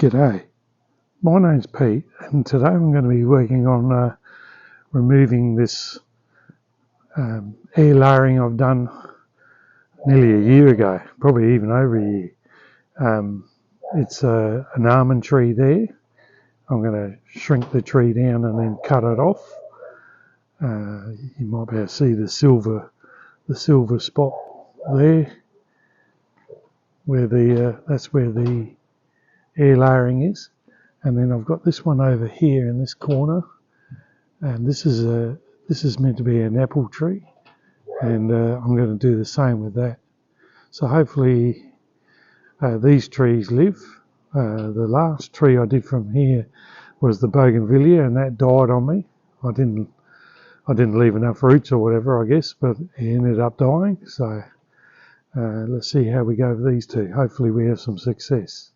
G'day, my name's Pete and today I'm going to be working on removing this air layering I've done nearly a year ago, probably even over a year. It's an almond tree there. I'm going to shrink the tree down and then cut it off. You might be able to see the silver spot there, where that's where the air layering is. And then I've got this one over here in this corner, and this is meant to be an apple tree, and I'm going to do the same with that. So hopefully these trees live. The last tree I did from here was the bougainvillea, and that died on me. I didn't leave enough roots or whatever, I guess, but it ended up dying. So let's see how we go with these two. Hopefully we have some success.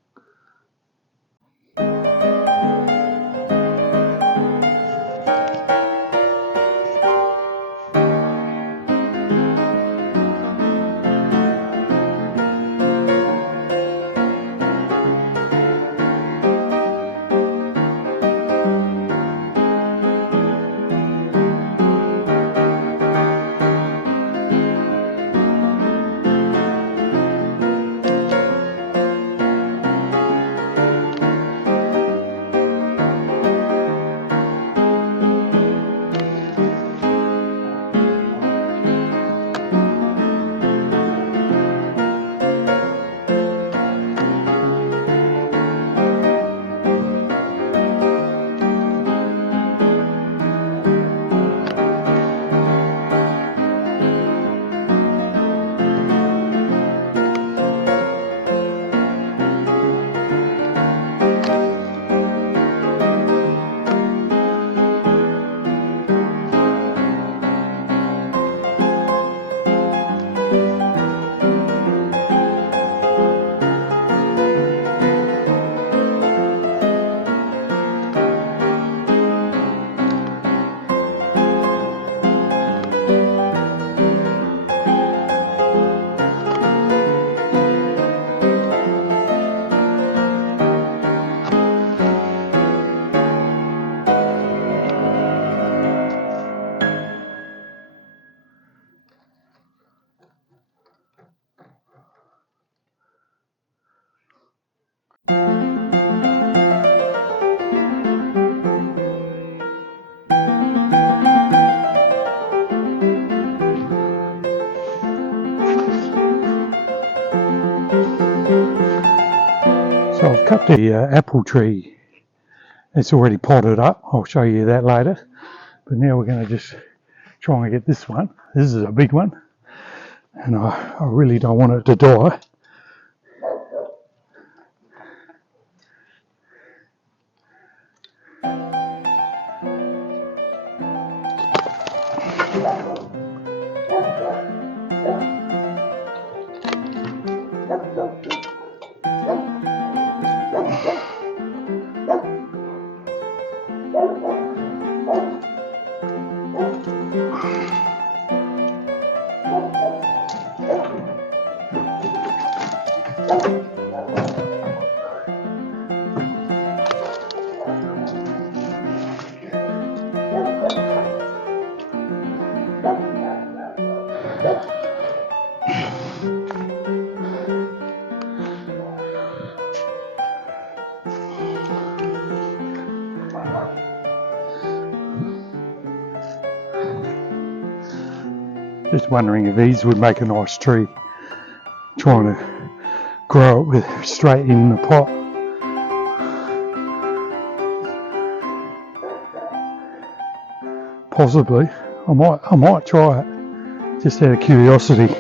So I've cut the apple tree. It's already potted up. I'll show you that later. But now we're going to just try and get this one. This is a big one, and I really don't want it to die. Just wondering if these would make a nice tree. Trying to grow it with straight in the pot. Possibly. I might try it, just out of curiosity.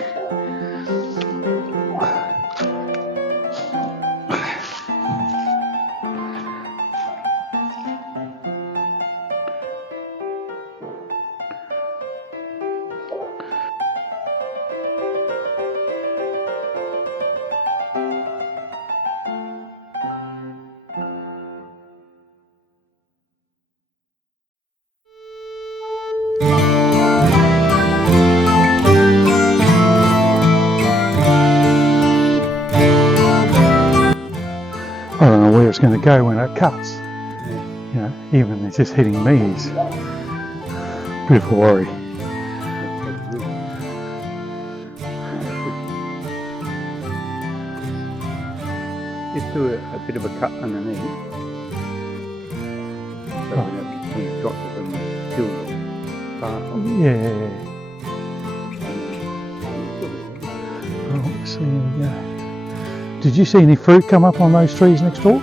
it's going to go when it cuts. You know, even it's just hitting me is a bit of a worry. Just do a bit of a cut underneath. So when it drops it and kill the part of it. Yeah. Oh, so here we go. Did you see any fruit come up on those trees next door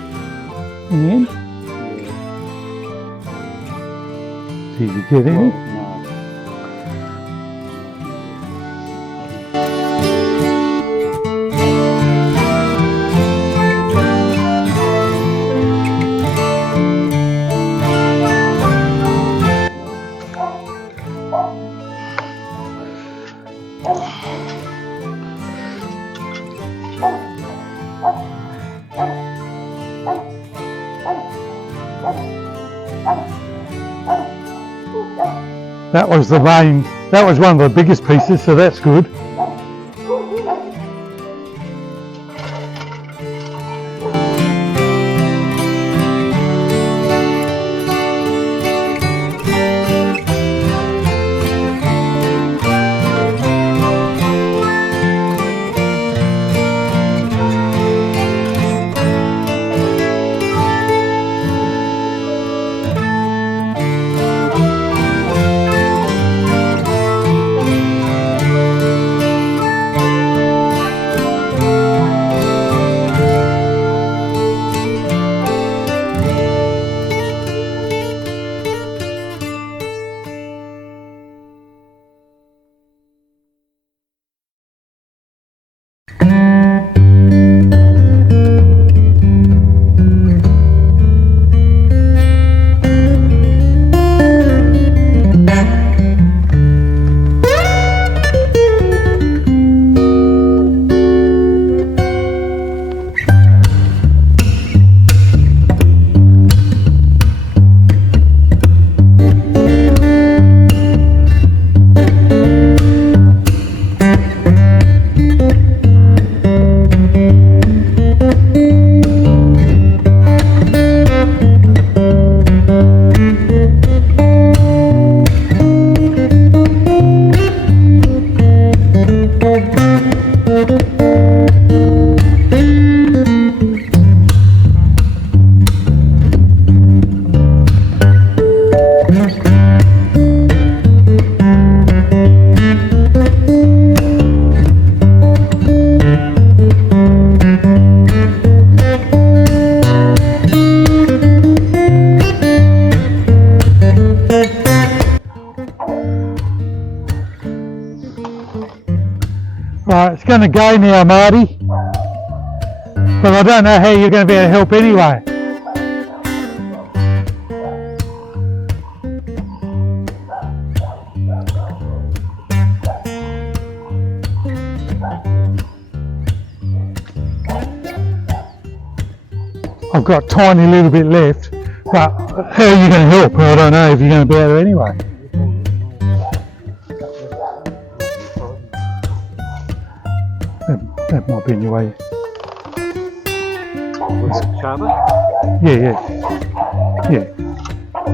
in the end? Yeah. Did you get any? Well, no. That was the main, that was one of the biggest pieces, so that's good. Right, it's going to go now, Marty. But I don't know how you're going to be able to help anyway. I've got a tiny little bit left, but how are you going to help? I don't know if you're going to be able to anyway. That might be in your way. Sharper? Yeah.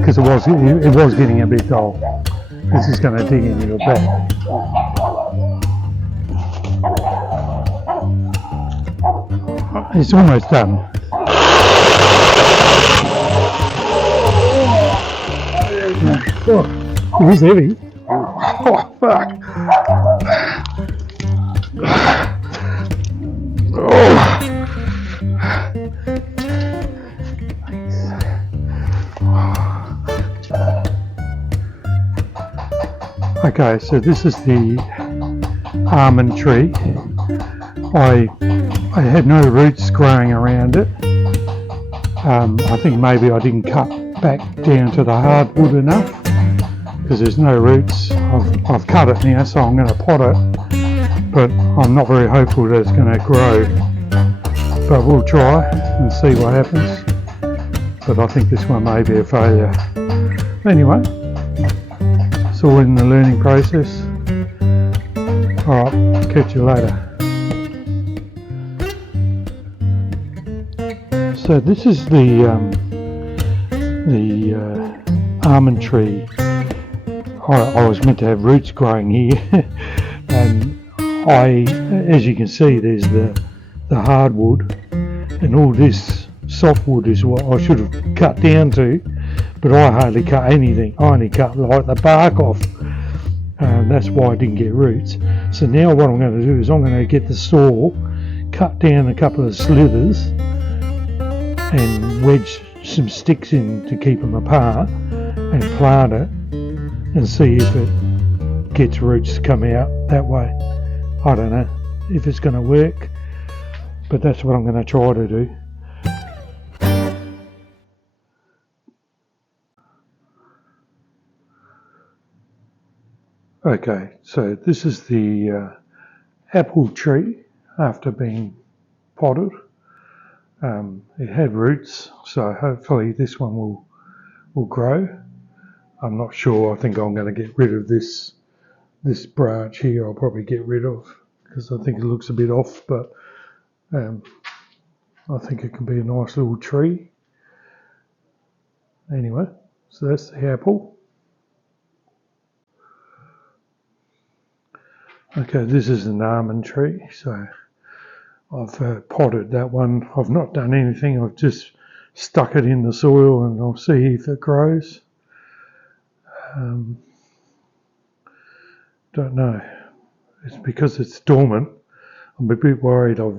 Because it was getting a bit dull. This is going to dig into your back. It's almost done. Oh, it is heavy. Oh, fuck. Okay, so this is the almond tree. I had no roots growing around it. I think maybe I didn't cut back down to the hardwood enough because there's no roots. I've cut it now, so I'm going to pot it, but I'm not very hopeful that it's going to grow. But we'll try and see what happens. But I think this one may be a failure. Anyway, it's all in the learning process. Alright, catch you later. So this is the almond tree. I was meant to have roots growing here, and as you can see, there's the hardwood, and all this softwood is what I should have cut down to, but I hardly cut anything. I only cut like the bark off, and that's why I didn't get roots. So now what I'm going to do is I'm going to get the saw, cut down a couple of slithers, and wedge some sticks in to keep them apart, and plant it, and see if it gets roots to come out that way. I don't know if it's going to work, but that's what I'm going to try to do. Okay, so this is the apple tree after being potted. It had roots, so hopefully this one will grow. I'm not sure. I think I'm going to get rid of this branch here. I'll probably get rid of, because I think it looks a bit off, but I think it can be a nice little tree. Anyway, so that's the apple. Okay, this is an almond tree, so I've potted that one. I've not done anything. I've just stuck it in the soil, and I'll see if it grows. Don't know. It's because it's dormant. I'm a bit worried. I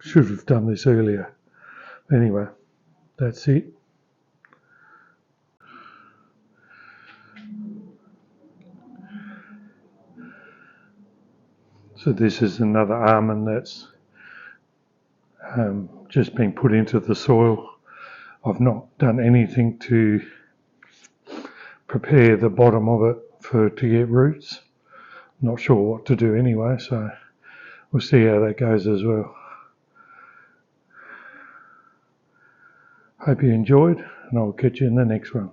should have done this earlier. Anyway, that's it. So this is another almond that's just been put into the soil. I've not done anything to prepare the bottom of it to get roots. Not sure what to do anyway, so we'll see how that goes as well. Hope you enjoyed, and I'll catch you in the next one.